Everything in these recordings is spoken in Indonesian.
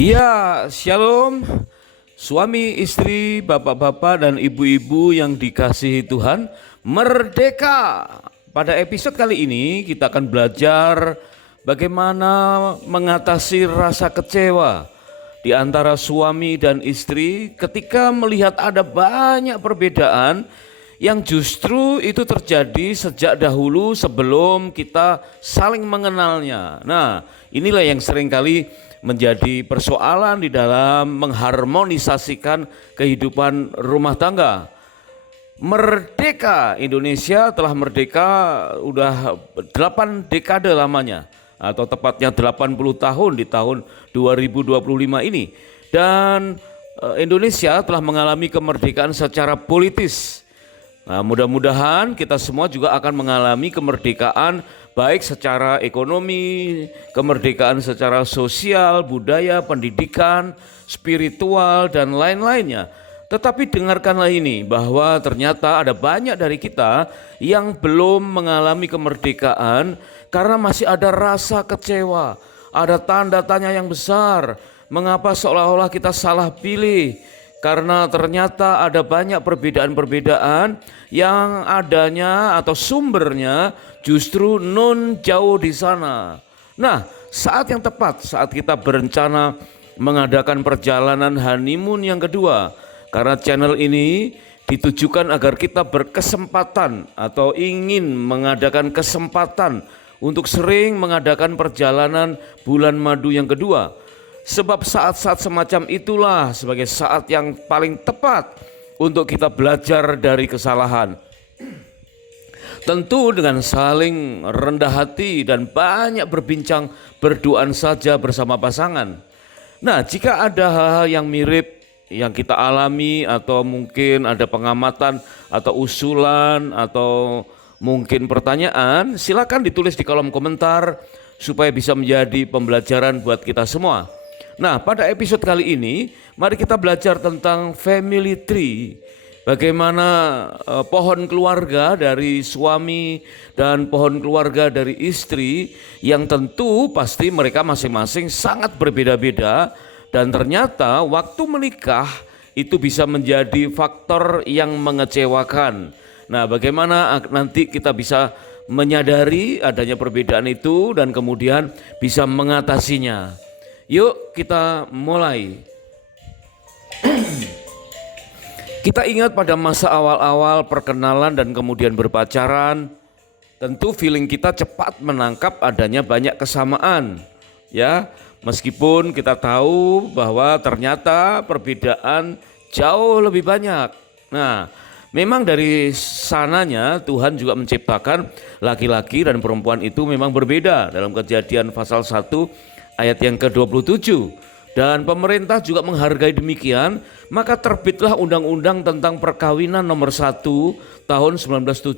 Iya, shalom. Suami, istri, bapak-bapak, dan ibu-ibu yang dikasihi Tuhan, merdeka. Pada episode kali ini kita akan belajar bagaimana mengatasi rasa kecewa di antara suami dan istri ketika melihat ada banyak perbedaan yang justru itu terjadi sejak dahulu sebelum kita saling mengenalnya. Nah, inilah yang seringkali menjadi persoalan di dalam mengharmonisasikan kehidupan rumah tangga. Merdeka, Indonesia telah merdeka udah 8 dekade lamanya, atau tepatnya 80 tahun di tahun 2025 ini. Dan Indonesia telah mengalami kemerdekaan secara politis. Nah, mudah-mudahan kita semua juga akan mengalami kemerdekaan baik secara ekonomi, kemerdekaan secara sosial, budaya, pendidikan, spiritual, dan lain-lainnya. Tetapi dengarkanlah ini, bahwa ternyata ada banyak dari kita yang belum mengalami kemerdekaan karena masih ada rasa kecewa, ada tanda tanya yang besar, mengapa seolah-olah kita salah pilih. Karena ternyata ada banyak perbedaan-perbedaan yang adanya atau sumbernya justru jauh di sana. Nah, saat yang tepat saat kita berencana mengadakan perjalanan honeymoon yang kedua, karena channel ini ditujukan agar kita berkesempatan atau ingin mengadakan kesempatan untuk sering mengadakan perjalanan bulan madu yang kedua. Sebab saat-saat semacam itulah sebagai saat yang paling tepat untuk kita belajar dari kesalahan. Tentu dengan saling rendah hati dan banyak berbincang berduaan saja bersama pasangan. Nah, jika ada hal-hal yang mirip yang kita alami atau mungkin ada pengamatan atau usulan atau mungkin pertanyaan, silakan ditulis di kolom komentar supaya bisa menjadi pembelajaran buat kita semua. Nah, pada episode kali ini mari kita belajar tentang family tree. Bagaimana pohon keluarga dari suami dan pohon keluarga dari istri yang tentu pasti mereka masing-masing sangat berbeda-beda, dan ternyata waktu menikah itu bisa menjadi faktor yang mengecewakan. Nah, bagaimana nanti kita bisa menyadari adanya perbedaan itu dan kemudian bisa mengatasinya. Yuk kita mulai. Kita ingat pada masa awal-awal perkenalan dan kemudian berpacaran, tentu feeling kita cepat menangkap adanya banyak kesamaan. Ya, meskipun kita tahu bahwa ternyata perbedaan jauh lebih banyak. Nah, memang dari sananya Tuhan juga menciptakan laki-laki dan perempuan itu memang berbeda dalam Kejadian pasal 1 ayat yang ke-27, dan pemerintah juga menghargai demikian, maka terbitlah Undang-Undang tentang Perkawinan nomor 1 tahun 1974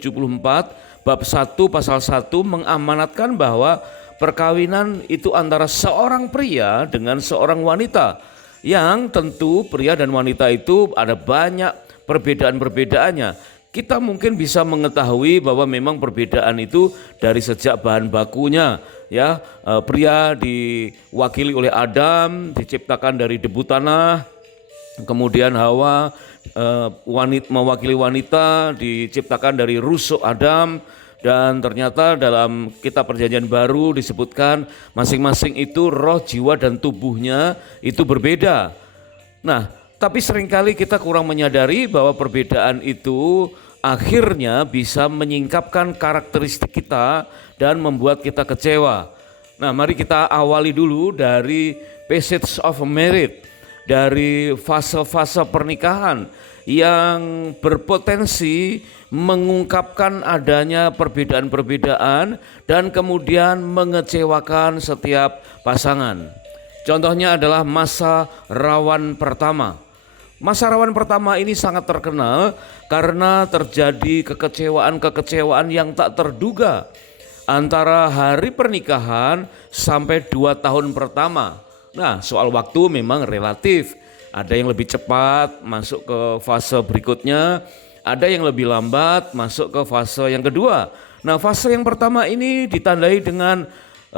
bab 1 pasal 1 mengamanatkan bahwa perkawinan itu antara seorang pria dengan seorang wanita, yang tentu pria dan wanita itu ada banyak perbedaan-perbedaannya. Kita mungkin bisa mengetahui bahwa memang perbedaan itu dari sejak bahan bakunya. Ya, pria diwakili oleh Adam, diciptakan dari debu tanah. Kemudian Hawa mewakili wanita, diciptakan dari rusuk Adam. Dan ternyata dalam kitab Perjanjian Baru disebutkan masing-masing itu roh, jiwa, dan tubuhnya itu berbeda. Nah, tapi seringkali kita kurang menyadari bahwa perbedaan itu akhirnya bisa menyingkapkan karakteristik kita dan membuat kita kecewa. Nah, mari kita awali dulu dari passage of marriage, dari fase-fase pernikahan yang berpotensi mengungkapkan adanya perbedaan-perbedaan dan kemudian mengecewakan setiap pasangan. Contohnya adalah masa rawan pertama. Masa rawan pertama ini sangat terkenal karena terjadi kekecewaan-kekecewaan yang tak terduga antara hari pernikahan sampai 2 tahun pertama. Nah, soal waktu memang relatif. Ada yang lebih cepat masuk ke fase berikutnya, ada yang lebih lambat masuk ke fase yang kedua. Nah, fase yang pertama ini ditandai dengan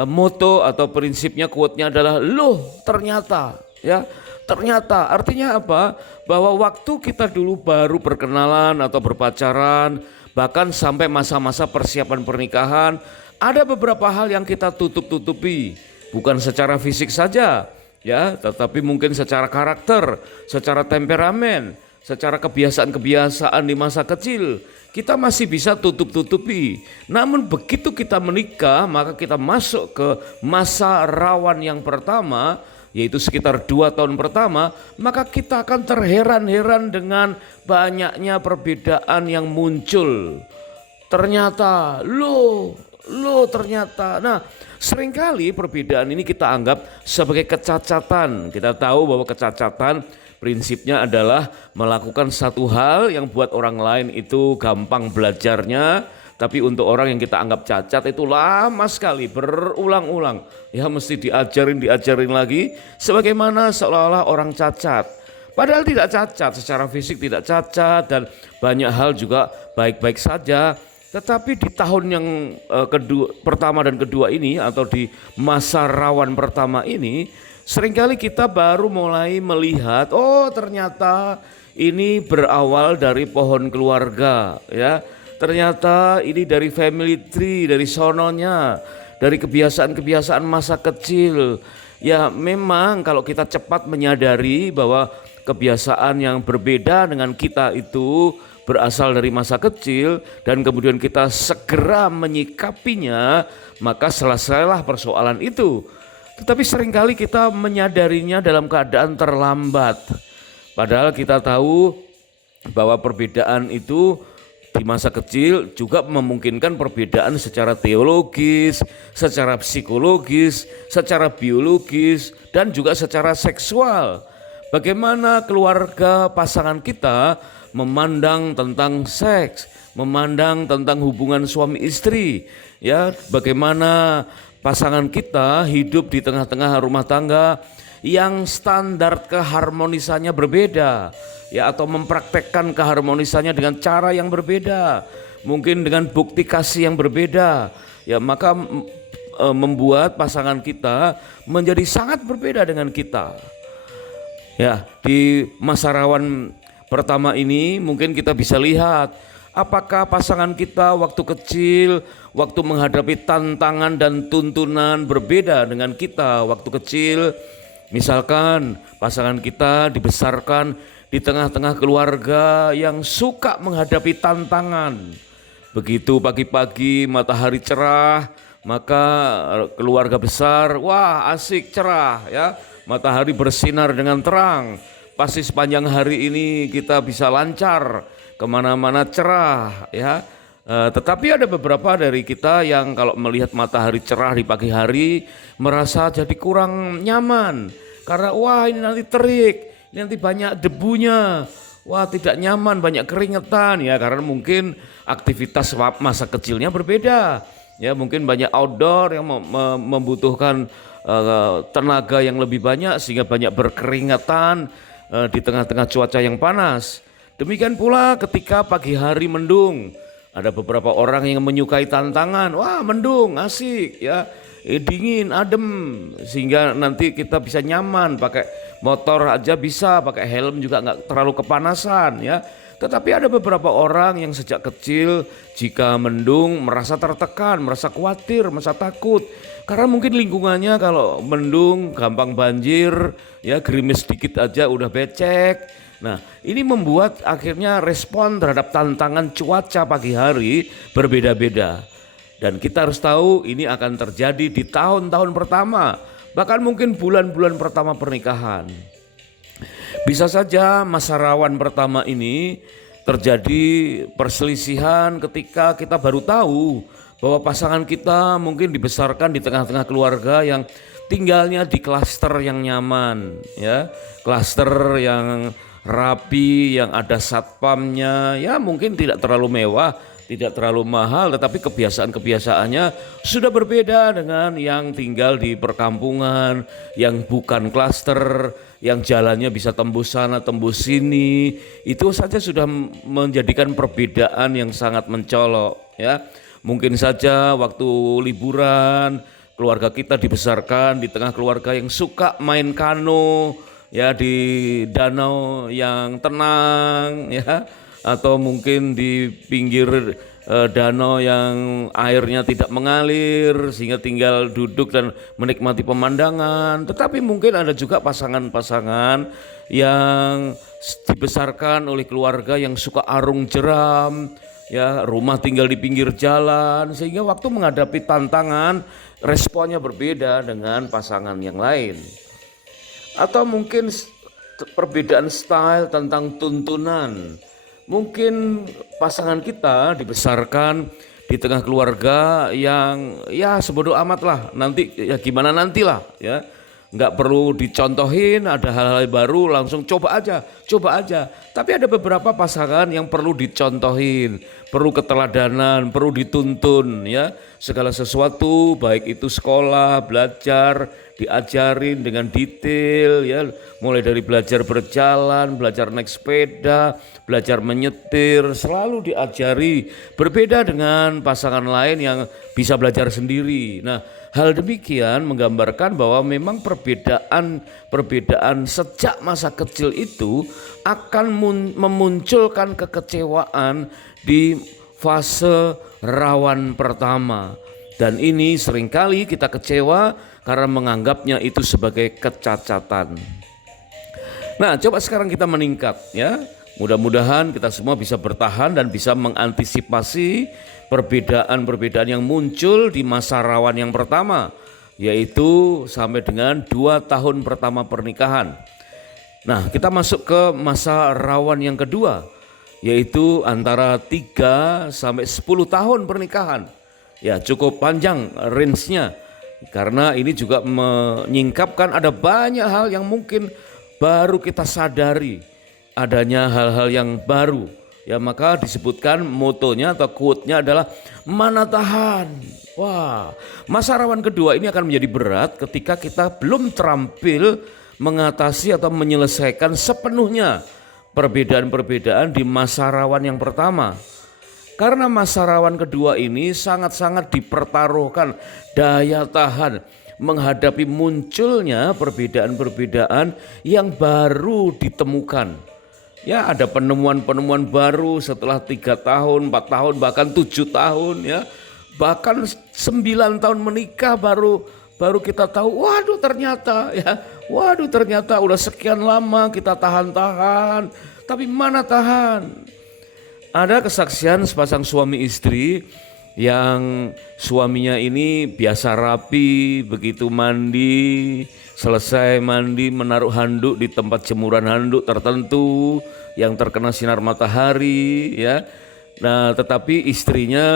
moto atau prinsipnya, quote-nya adalah loh ternyata. Ya, ternyata artinya apa? Bahwa waktu kita dulu baru berkenalan atau berpacaran, bahkan sampai masa-masa persiapan pernikahan, ada beberapa hal yang kita tutup-tutupi, bukan secara fisik saja, ya, tetapi mungkin secara karakter, secara temperamen, secara kebiasaan-kebiasaan di masa kecil. Kita masih bisa tutup-tutupi. Namun begitu kita menikah, maka kita masuk ke masa rawan yang pertama, yaitu sekitar 2 tahun pertama, maka kita akan terheran-heran dengan banyaknya perbedaan yang muncul. Ternyata, ternyata. Nah, seringkali perbedaan ini kita anggap sebagai kecacatan. Kita tahu bahwa kecacatan prinsipnya adalah melakukan satu hal yang buat orang lain itu gampang belajarnya, tapi untuk orang yang kita anggap cacat itu lama sekali, berulang-ulang. Ya mesti diajarin lagi, sebagaimana seolah-olah orang cacat. Padahal tidak cacat, secara fisik tidak cacat dan banyak hal juga baik-baik saja. Tetapi di tahun yang pertama dan kedua ini, atau di masa rawan pertama ini, seringkali kita baru mulai melihat, oh ternyata ini berawal dari pohon keluarga, ya. Ternyata ini dari family tree, dari sononya, dari kebiasaan-kebiasaan masa kecil. Ya memang kalau kita cepat menyadari bahwa kebiasaan yang berbeda dengan kita itu berasal dari masa kecil dan kemudian kita segera menyikapinya, maka selesailah persoalan itu. Tetapi seringkali kita menyadarinya dalam keadaan terlambat. Padahal kita tahu bahwa perbedaan itu di masa kecil juga memungkinkan perbedaan secara teologis, secara psikologis, secara biologis, dan juga secara seksual. Bagaimana keluarga pasangan kita memandang tentang seks, memandang tentang hubungan suami istri, ya, bagaimana pasangan kita hidup di tengah-tengah rumah tangga yang standar keharmonisannya berbeda, ya, atau mempraktekkan keharmonisannya dengan cara yang berbeda, mungkin dengan bukti kasih yang berbeda, ya, maka membuat pasangan kita menjadi sangat berbeda dengan kita. Ya, di masa rawan pertama ini mungkin kita bisa lihat apakah pasangan kita waktu kecil, waktu menghadapi tantangan dan tuntunan berbeda dengan kita waktu kecil. Misalkan pasangan kita dibesarkan di tengah-tengah keluarga yang suka menghadapi tantangan. Begitu pagi-pagi matahari cerah, maka keluarga besar, wah asik cerah ya, matahari bersinar dengan terang. Pasti sepanjang hari ini kita bisa lancar, kemana-mana cerah ya. Tetapi ada beberapa dari kita yang kalau melihat matahari cerah di pagi hari merasa jadi kurang nyaman. Karena wah ini nanti terik, ini nanti banyak debunya, wah tidak nyaman, banyak keringetan ya. Karena mungkin aktivitas masa kecilnya berbeda. Ya mungkin banyak outdoor yang membutuhkan tenaga yang lebih banyak sehingga banyak berkeringatan di tengah-tengah cuaca yang panas. Demikian pula ketika pagi hari mendung, ada beberapa orang yang menyukai tantangan. Wah mendung asik ya, dingin adem sehingga nanti kita bisa nyaman, pakai motor aja bisa, pakai helm juga nggak terlalu kepanasan ya. Tetapi ada beberapa orang yang sejak kecil jika mendung merasa tertekan, merasa khawatir, merasa takut. Karena mungkin lingkungannya kalau mendung gampang banjir, ya gerimis sedikit aja udah becek. Nah ini membuat akhirnya respon terhadap tantangan cuaca pagi hari berbeda-beda. Dan kita harus tahu ini akan terjadi di tahun-tahun pertama, bahkan mungkin bulan-bulan pertama pernikahan. Bisa saja masa rawan pertama ini terjadi perselisihan ketika kita baru tahu bahwa pasangan kita mungkin dibesarkan di tengah-tengah keluarga yang tinggalnya di klaster yang nyaman, ya, klaster yang rapi, yang ada satpamnya, ya mungkin tidak terlalu mewah, tidak terlalu mahal, tetapi kebiasaan-kebiasaannya sudah berbeda dengan yang tinggal di perkampungan, yang bukan klaster, yang jalannya bisa tembus sana, tembus sini. Itu saja sudah menjadikan perbedaan yang sangat mencolok, ya. Mungkin saja waktu liburan keluarga kita dibesarkan di tengah keluarga yang suka main kano, ya di danau yang tenang ya, atau mungkin di pinggir danau yang airnya tidak mengalir sehingga tinggal duduk dan menikmati pemandangan. Tetapi mungkin ada juga pasangan-pasangan yang dibesarkan oleh keluarga yang suka arung jeram, ya, rumah tinggal di pinggir jalan, sehingga waktu menghadapi tantangan responnya berbeda dengan pasangan yang lain. Atau mungkin perbedaan style tentang tuntunan. Mungkin pasangan kita dibesarkan di tengah keluarga yang ya sebodoh amat lah, nanti ya gimana nantilah ya. Nggak perlu dicontohin, ada hal-hal baru langsung coba aja, coba aja. Tapi ada beberapa pasangan yang perlu dicontohin, perlu keteladanan, perlu dituntun ya. Segala sesuatu baik itu sekolah, belajar, diajarin dengan detail ya, mulai dari belajar berjalan, belajar naik sepeda, belajar menyetir, selalu diajari. Berbeda dengan pasangan lain yang bisa belajar sendiri. Nah, hal demikian menggambarkan bahwa memang perbedaan sejak masa kecil itu akan memunculkan kekecewaan di fase rawan pertama. Dan ini seringkali kita kecewa karena menganggapnya itu sebagai kecacatan. Nah, coba sekarang kita meningkat ya. Mudah-mudahan kita semua bisa bertahan dan bisa mengantisipasi perbedaan-perbedaan yang muncul di masa rawan yang pertama, yaitu sampai dengan 2 tahun pertama pernikahan. Nah, kita masuk ke masa rawan yang kedua, yaitu antara 3 sampai 10 tahun pernikahan. Ya, cukup panjang range-nya. Karena ini juga menyingkapkan ada banyak hal yang mungkin baru kita sadari adanya hal-hal yang baru. Ya, maka disebutkan motonya atau quote-nya adalah mana tahan. Wah, masa rawan kedua ini akan menjadi berat ketika kita belum terampil mengatasi atau menyelesaikan sepenuhnya perbedaan-perbedaan di masa rawan yang pertama. Karena masa rawan kedua ini sangat-sangat dipertaruhkan daya tahan menghadapi munculnya perbedaan-perbedaan yang baru ditemukan. Ya, ada penemuan-penemuan baru setelah 3 tahun, 4 tahun, bahkan 7 tahun ya. Bahkan 9 tahun menikah baru kita tahu, waduh ternyata udah sekian lama kita tahan-tahan, tapi mana tahan. Ada kesaksian sepasang suami istri yang suaminya ini biasa rapi, begitu mandi, selesai mandi menaruh handuk di tempat jemuran handuk tertentu yang terkena sinar matahari ya. Nah, tetapi istrinya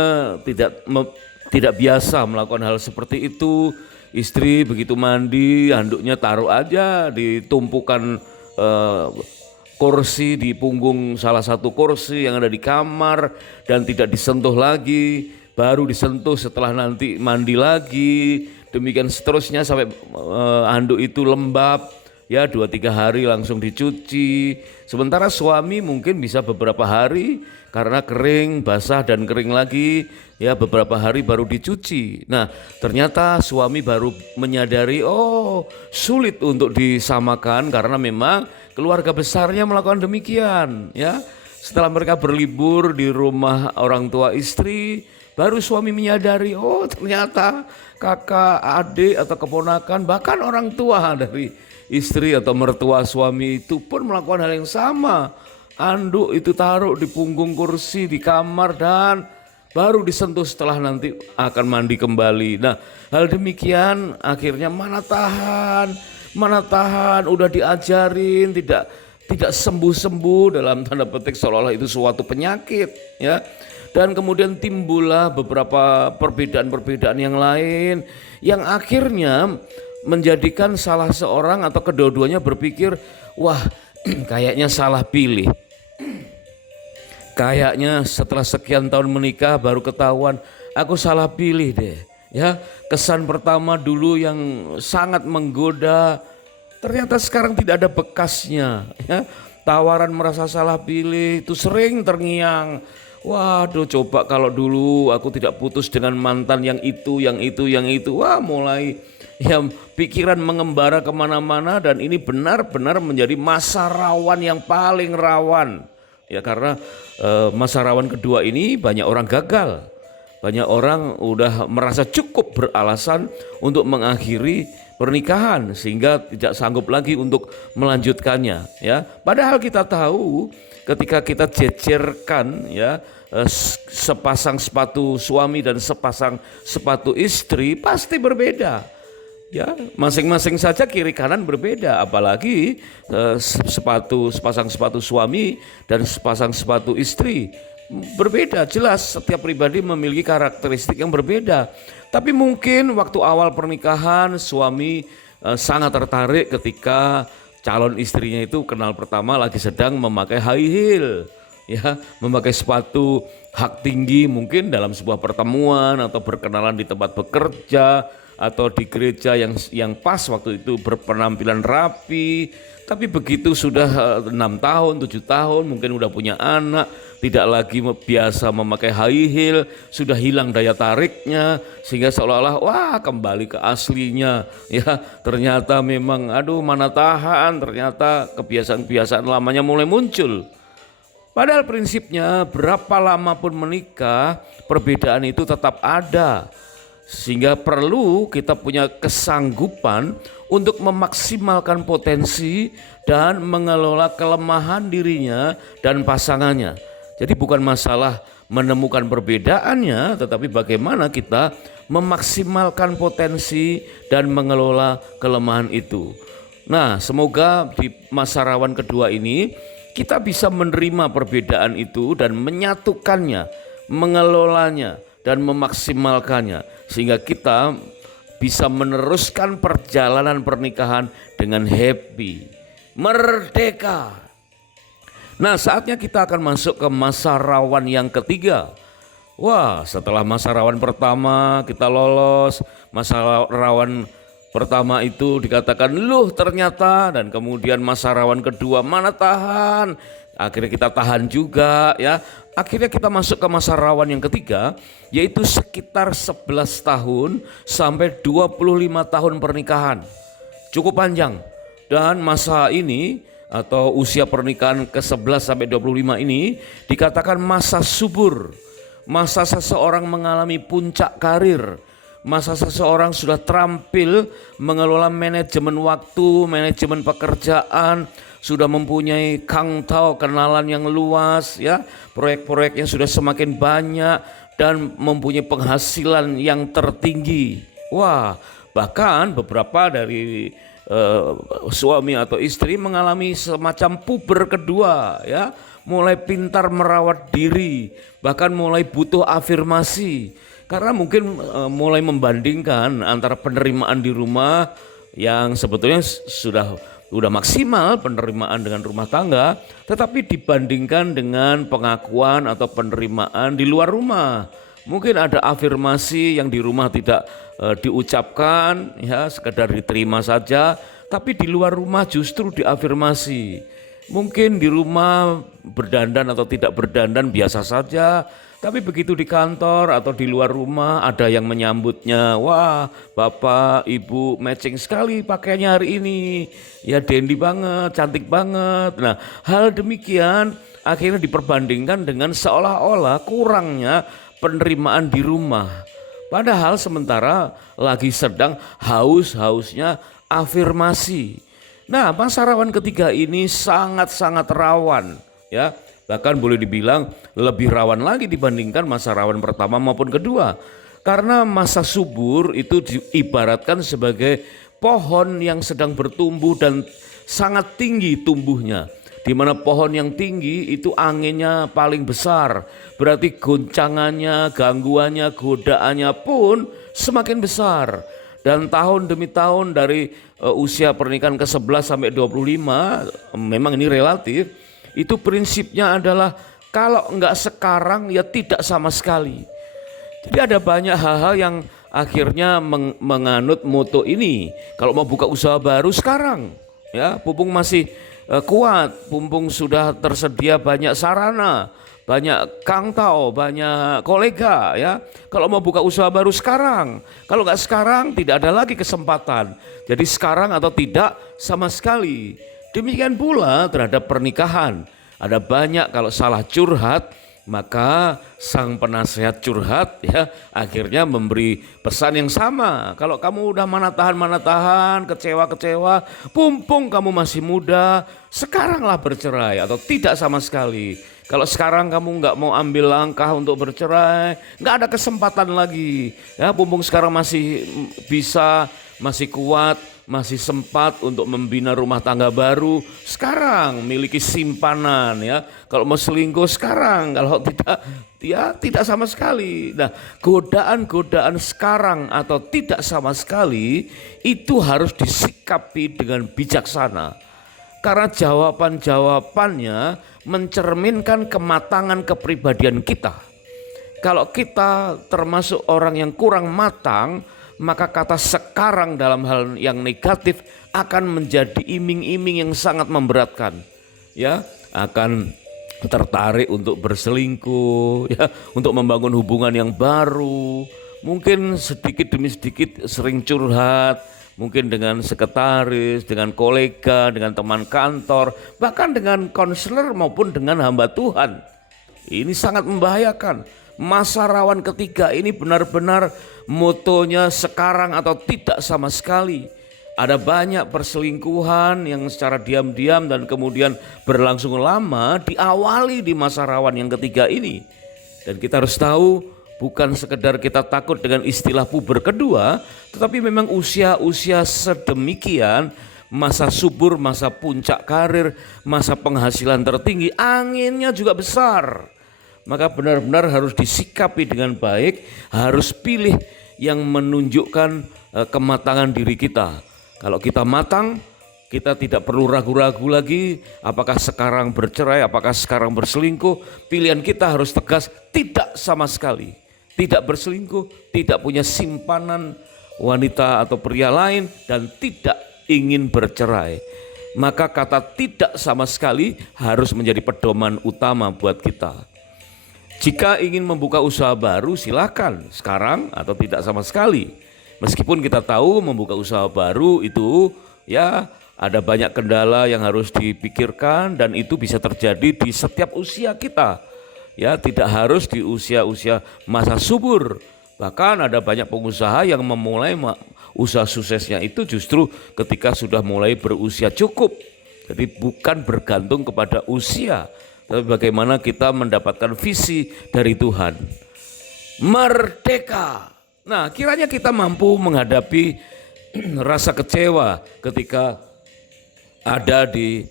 tidak biasa melakukan hal seperti itu. Istri begitu mandi, handuknya taruh aja di tumpukan kursi di punggung salah satu kursi yang ada di kamar dan tidak disentuh lagi, baru disentuh setelah nanti mandi lagi, demikian seterusnya sampai handuk itu lembab ya, 2-3 hari langsung dicuci. Sementara suami mungkin bisa beberapa hari karena kering, basah dan kering lagi ya, beberapa hari baru dicuci. Nah, ternyata suami baru menyadari sulit untuk disamakan karena memang keluarga besarnya melakukan demikian ya. Setelah mereka berlibur di rumah orang tua istri, baru suami menyadari ternyata kakak, adik atau keponakan, bahkan orang tua dari istri atau mertua suami itu pun melakukan hal yang sama. Handuk itu taruh di punggung kursi di kamar dan baru disentuh setelah nanti akan mandi kembali. Nah, hal demikian akhirnya mana tahan, udah diajarin tidak sembuh-sembuh dalam tanda petik, seolah-olah itu suatu penyakit ya. Dan kemudian timbullah beberapa perbedaan-perbedaan yang lain yang akhirnya menjadikan salah seorang atau kedua-duanya berpikir, wah kayaknya salah pilih. Kayaknya setelah sekian tahun menikah baru ketahuan aku salah pilih deh. Ya, kesan pertama dulu yang sangat menggoda ternyata sekarang tidak ada bekasnya ya. Tawaran merasa salah pilih itu sering terngiang. Waduh, coba kalau dulu aku tidak putus dengan mantan yang itu, yang itu, yang itu. Wah, mulai ya pikiran mengembara kemana-mana, dan ini benar-benar menjadi masa rawan yang paling rawan. Ya karena masa rawan kedua ini banyak orang gagal. Banyak orang udah merasa cukup beralasan untuk mengakhiri pernikahan sehingga tidak sanggup lagi untuk melanjutkannya, ya. Padahal kita tahu ketika kita jejerkan, ya, sepasang sepatu suami dan sepasang sepatu istri pasti berbeda. Ya, masing-masing saja kiri kanan berbeda, apalagi sepasang sepatu suami dan sepasang sepatu istri berbeda. Jelas setiap pribadi memiliki karakteristik yang berbeda. Tapi mungkin waktu awal pernikahan suami sangat tertarik ketika calon istrinya itu kenal pertama lagi sedang memakai high heel, ya, memakai sepatu hak tinggi, mungkin dalam sebuah pertemuan atau berkenalan di tempat bekerja atau di gereja yang pas waktu itu berpenampilan rapi. Tapi begitu sudah 6 tahun, 7 tahun, mungkin udah punya anak, tidak lagi biasa memakai high heel, sudah hilang daya tariknya, sehingga seolah-olah wah kembali ke aslinya. Ya, ternyata memang aduh mana tahan, ternyata kebiasaan-kebiasaan lamanya mulai muncul. Padahal prinsipnya berapa lama pun menikah, perbedaan itu tetap ada. Sehingga perlu kita punya kesanggupan untuk memaksimalkan potensi dan mengelola kelemahan dirinya dan pasangannya. Jadi bukan masalah menemukan perbedaannya, tetapi bagaimana kita memaksimalkan potensi dan mengelola kelemahan itu. Nah, semoga di masa rawan kedua ini kita bisa menerima perbedaan itu dan menyatukannya, mengelolanya dan memaksimalkannya, sehingga kita bisa meneruskan perjalanan pernikahan dengan happy, merdeka. Nah, saatnya kita akan masuk ke masa rawan yang ketiga. Wah, setelah masa rawan pertama kita lolos, masa rawan pertama itu dikatakan loh ternyata, dan kemudian masa rawan kedua mana tahan, akhirnya kita tahan juga, ya. Akhirnya kita masuk ke masa rawan yang ketiga, yaitu sekitar 11 tahun sampai 25 tahun pernikahan. Cukup panjang. Dan masa ini atau usia pernikahan ke-11 sampai 25 ini dikatakan masa subur. Masa seseorang mengalami puncak karir. Masa seseorang sudah terampil mengelola manajemen waktu, manajemen pekerjaan, sudah mempunyai kangtau kenalan yang luas, ya, proyek-proyek yang sudah semakin banyak dan mempunyai penghasilan yang tertinggi. Wah, bahkan beberapa dari suami atau istri mengalami semacam puber kedua, ya, mulai pintar merawat diri, bahkan mulai butuh afirmasi. Karena mungkin mulai membandingkan antara penerimaan di rumah yang sebetulnya sudah maksimal penerimaan dengan rumah tangga, tetapi dibandingkan dengan pengakuan atau penerimaan di luar rumah. Mungkin ada afirmasi yang di rumah tidak diucapkan, ya, sekedar diterima saja, tapi di luar rumah justru diafirmasi. Mungkin di rumah berdandan atau tidak berdandan biasa saja, tapi begitu di kantor atau di luar rumah ada yang menyambutnya. Wah, bapak, ibu matching sekali pakaiannya hari ini. Ya dandy banget, cantik banget. Nah, hal demikian akhirnya diperbandingkan dengan seolah-olah kurangnya penerimaan di rumah. Padahal sementara lagi sedang haus-hausnya afirmasi. Nah, masa rawan ketiga ini sangat-sangat rawan, ya. Bahkan boleh dibilang lebih rawan lagi dibandingkan masa rawan pertama maupun kedua. Karena masa subur itu diibaratkan sebagai pohon yang sedang bertumbuh dan sangat tinggi tumbuhnya. Di mana pohon yang tinggi itu anginnya paling besar. Berarti goncangannya, gangguannya, godaannya pun semakin besar. Dan tahun demi tahun dari usia pernikahan ke-11 sampai 25, memang ini relatif. Itu prinsipnya adalah kalau enggak sekarang ya tidak sama sekali. Jadi ada banyak hal-hal yang akhirnya menganut moto ini. Kalau mau buka usaha baru sekarang, ya, mumpung masih kuat, mumpung sudah tersedia banyak sarana, banyak kangtau, banyak kolega ya. Kalau mau buka usaha baru sekarang, kalau nggak sekarang tidak ada lagi kesempatan. Jadi sekarang atau tidak sama sekali. Demikian pula terhadap pernikahan. Ada banyak kalau salah curhat, maka sang penasehat curhat ya akhirnya memberi pesan yang sama. Kalau kamu udah mana tahan, kecewa, pumpung kamu masih muda, sekaranglah bercerai atau tidak sama sekali. Kalau sekarang kamu nggak mau ambil langkah untuk bercerai, nggak ada kesempatan lagi. Ya, pumpung sekarang masih bisa, masih kuat, masih sempat untuk membina rumah tangga baru. Sekarang miliki simpanan ya. Kalau mau selingkuh sekarang, kalau tidak ya tidak sama sekali. Nah, godaan-godaan sekarang atau tidak sama sekali itu harus disikapi dengan bijaksana. Karena jawaban-jawabannya mencerminkan kematangan kepribadian kita. Kalau kita termasuk orang yang kurang matang, maka kata sekarang dalam hal yang negatif akan menjadi iming-iming yang sangat memberatkan. Ya, akan tertarik untuk berselingkuh, ya, untuk membangun hubungan yang baru. Mungkin sedikit demi sedikit sering curhat, mungkin dengan sekretaris, dengan kolega, dengan teman kantor, bahkan dengan konselor maupun dengan hamba Tuhan. Ini sangat membahayakan. Masa rawan ketiga ini benar-benar motonya sekarang atau tidak sama sekali. Ada banyak perselingkuhan yang secara diam-diam dan kemudian berlangsung lama diawali di masa rawan yang ketiga ini. Dan kita harus tahu bukan sekedar kita takut dengan istilah puber kedua, tetapi memang usia-usia sedemikian, masa subur, masa puncak karir, masa penghasilan tertinggi, anginnya juga besar. Maka benar-benar harus disikapi dengan baik, harus pilih yang menunjukkan kematangan diri kita. Kalau kita matang, kita tidak perlu ragu-ragu lagi apakah sekarang bercerai, apakah sekarang berselingkuh. Pilihan kita harus tegas, tidak sama sekali. Tidak berselingkuh, tidak punya simpanan wanita atau pria lain, dan tidak ingin bercerai. Maka kata tidak sama sekali harus menjadi pedoman utama buat kita. Jika ingin membuka usaha baru silakan sekarang atau tidak sama sekali. Meskipun kita tahu membuka usaha baru itu ya ada banyak kendala yang harus dipikirkan dan itu bisa terjadi di setiap usia kita. Ya, tidak harus di usia-usia masa subur. Bahkan ada banyak pengusaha yang memulai usaha suksesnya itu justru ketika sudah mulai berusia cukup. Jadi bukan bergantung kepada usia, tapi bagaimana kita mendapatkan visi dari Tuhan. Merdeka. Nah, kiranya kita mampu menghadapi rasa kecewa ketika ada di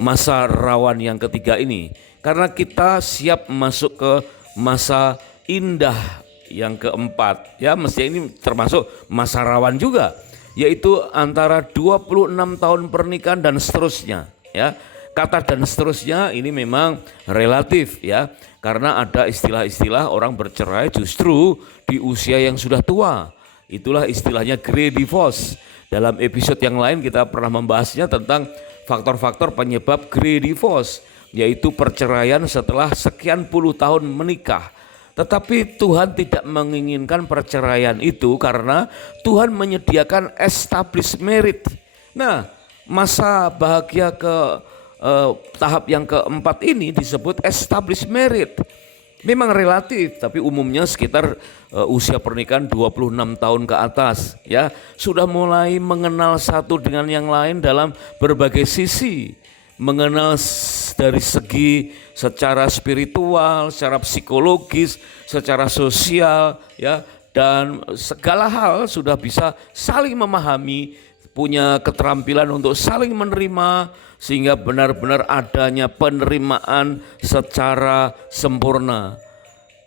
masa rawan yang ketiga ini. Karena kita siap masuk ke masa indah yang keempat. Ya, mestinya ini termasuk masa rawan juga, yaitu antara 26 tahun pernikahan dan seterusnya. Ya, kata dan seterusnya ini memang relatif ya, karena ada istilah-istilah orang bercerai justru di usia yang sudah tua. Itulah istilahnya grey divorce. Dalam episode yang lain kita pernah membahasnya tentang faktor-faktor penyebab grey divorce, yaitu perceraian setelah sekian puluh tahun menikah. Tetapi Tuhan tidak menginginkan perceraian itu karena Tuhan menyediakan established marriage. Nah, masa bahagia ke tahap yang keempat ini disebut established marriage. Memang relatif, tapi umumnya sekitar usia pernikahan 26 tahun ke atas ya, sudah mulai mengenal satu dengan yang lain dalam berbagai sisi. Mengenal dari segi secara spiritual, secara psikologis, secara sosial ya, dan segala hal sudah bisa saling memahami, punya keterampilan untuk saling menerima sehingga benar-benar adanya penerimaan secara sempurna.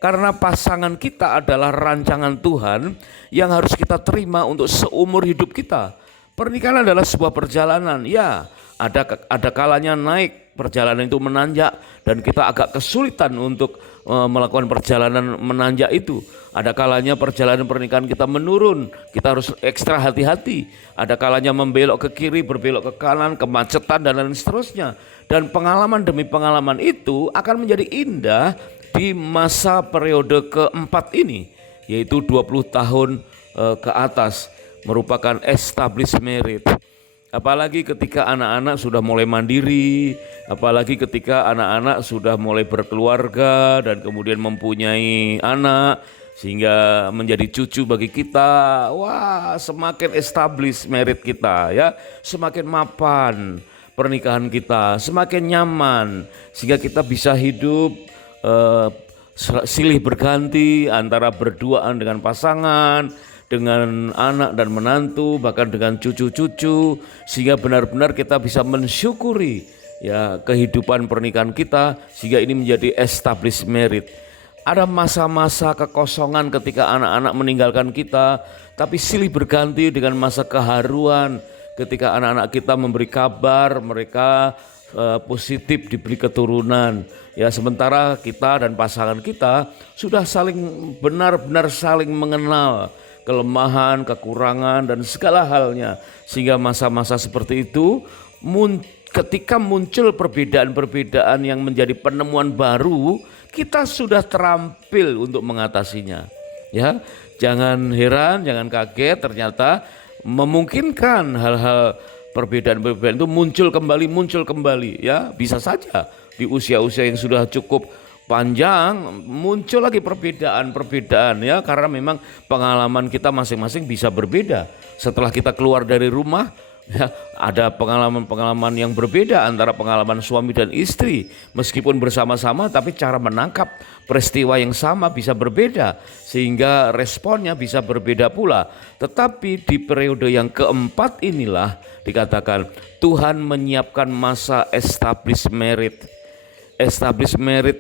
Karena pasangan kita adalah rancangan Tuhan yang harus kita terima untuk seumur hidup kita. Pernikahan adalah sebuah perjalanan, ya. Ada kalanya naik, perjalanan itu menanjak dan kita agak kesulitan untuk melakukan perjalanan menanjak itu. Ada kalanya perjalanan pernikahan kita menurun, kita harus ekstra hati-hati. Ada kalanya membelok ke kiri, berbelok ke kanan, kemacetan dan lain seterusnya. Dan pengalaman demi pengalaman itu akan menjadi indah di masa periode keempat ini, yaitu 20 tahun ke atas, merupakan established marriage. Apalagi ketika anak-anak sudah mulai mandiri, apalagi ketika anak-anak sudah mulai berkeluarga dan kemudian mempunyai anak sehingga menjadi cucu bagi kita. Wah, semakin established marriage kita ya, semakin mapan pernikahan kita, semakin nyaman sehingga kita bisa hidup silih berganti antara berduaan dengan pasangan, dengan anak dan menantu, bahkan dengan cucu-cucu, sehingga benar-benar kita bisa mensyukuri ya kehidupan pernikahan kita sehingga ini menjadi established marriage. Ada masa-masa kekosongan ketika anak-anak meninggalkan kita, tapi silih berganti dengan masa keharuan ketika anak-anak kita memberi kabar mereka positif diberi keturunan. Ya, sementara kita dan pasangan kita sudah saling benar-benar saling mengenal kelemahan, kekurangan dan segala halnya, sehingga masa-masa seperti itu ketika muncul perbedaan-perbedaan yang menjadi penemuan baru, kita sudah terampil untuk mengatasinya. Ya, jangan heran, jangan kaget, ternyata memungkinkan hal-hal perbedaan-perbedaan itu muncul kembali ya, bisa saja di usia-usia yang sudah cukup panjang muncul lagi perbedaan-perbedaan ya, karena memang pengalaman kita masing-masing bisa berbeda. Setelah kita keluar dari rumah ya, ada pengalaman-pengalaman yang berbeda antara pengalaman suami dan istri, meskipun bersama-sama tapi cara menangkap peristiwa yang sama bisa berbeda sehingga responnya bisa berbeda pula. Tetapi di periode yang keempat inilah dikatakan Tuhan menyiapkan masa established marriage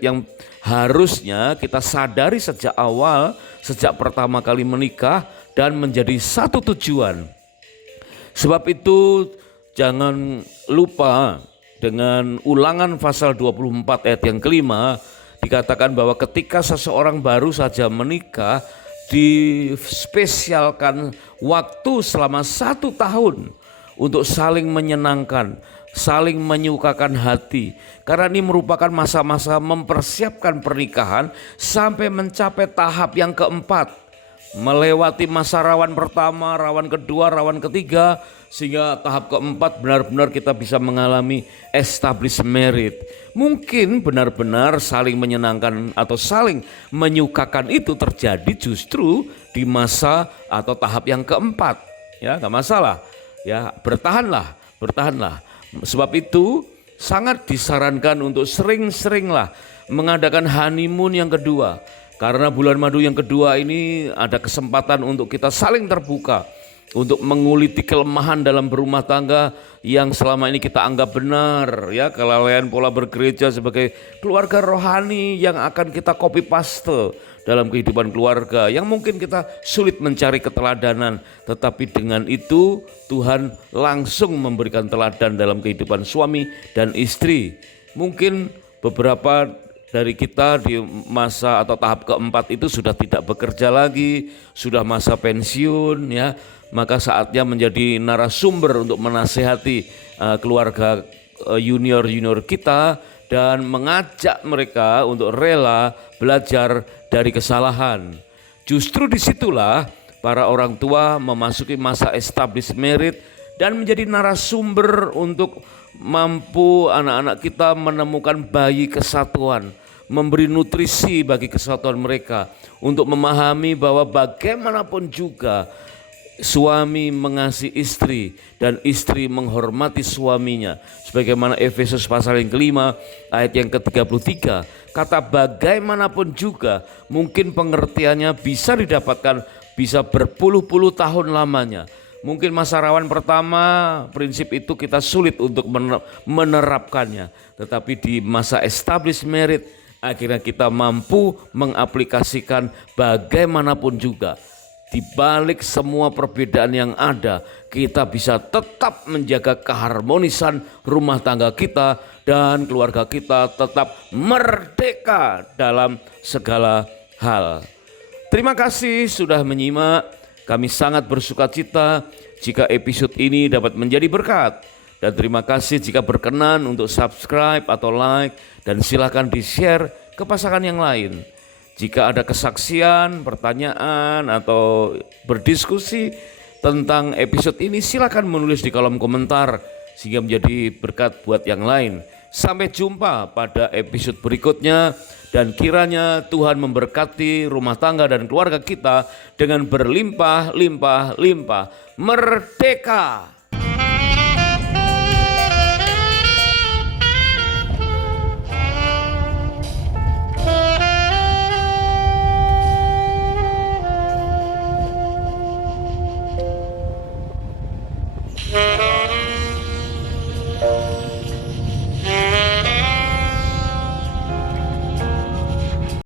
yang harusnya kita sadari sejak awal, sejak pertama kali menikah dan menjadi satu tujuan. Sebab itu jangan lupa dengan Ulangan pasal 24 ayat yang kelima dikatakan bahwa ketika seseorang baru saja menikah dispesialkan waktu selama 1 tahun untuk saling menyenangkan, saling menyukakan hati, karena ini merupakan masa-masa mempersiapkan pernikahan sampai mencapai tahap yang keempat, melewati masa rawan pertama, rawan kedua, rawan ketiga, sehingga tahap keempat benar-benar kita bisa mengalami established marriage. Mungkin benar-benar saling menyenangkan atau saling menyukakan itu terjadi justru di masa atau tahap yang keempat. Ya, gak masalah. Ya, bertahanlah. Sebab itu sangat disarankan untuk sering-seringlah mengadakan honeymoon yang kedua. Karena bulan madu yang kedua ini ada kesempatan untuk kita saling terbuka, untuk menguliti kelemahan dalam berumah tangga yang selama ini kita anggap benar, ya, kelalaian pola bergereja sebagai keluarga rohani yang akan kita copy paste dalam kehidupan keluarga, yang mungkin kita sulit mencari keteladanan, tetapi dengan itu Tuhan langsung memberikan teladan dalam kehidupan suami dan istri. Mungkin beberapa dari kita di masa atau tahap keempat itu sudah tidak bekerja lagi, sudah masa pensiun ya, maka saatnya menjadi narasumber untuk menasehati keluarga junior kita dan mengajak mereka untuk rela belajar dari kesalahan. Justru disitulah para orang tua memasuki masa established marriage dan menjadi narasumber untuk mampu anak-anak kita menemukan bayi kesatuan, memberi nutrisi bagi kesatuan mereka, untuk memahami bahwa bagaimanapun juga suami mengasihi istri dan istri menghormati suaminya. Sebagaimana Efesus pasal yang kelima ayat yang ke-33, kata bagaimanapun juga mungkin pengertiannya bisa didapatkan bisa berpuluh-puluh tahun lamanya. Mungkin masa rawan pertama prinsip itu kita sulit untuk menerapkannya, tetapi di masa established marriage akhirnya kita mampu mengaplikasikan bagaimanapun juga. Di balik semua perbedaan yang ada, kita bisa tetap menjaga keharmonisan rumah tangga kita dan keluarga kita tetap merdeka dalam segala hal. Terima kasih sudah menyimak. Kami sangat bersukacita jika episode ini dapat menjadi berkat. Dan terima kasih jika berkenan untuk subscribe atau like dan silakan di-share ke pasangan yang lain. Jika ada kesaksian, pertanyaan, atau berdiskusi tentang episode ini, silakan menulis di kolom komentar sehingga menjadi berkat buat yang lain. Sampai jumpa pada episode berikutnya dan kiranya Tuhan memberkati rumah tangga dan keluarga kita dengan berlimpah-limpah-limpah. Merdeka!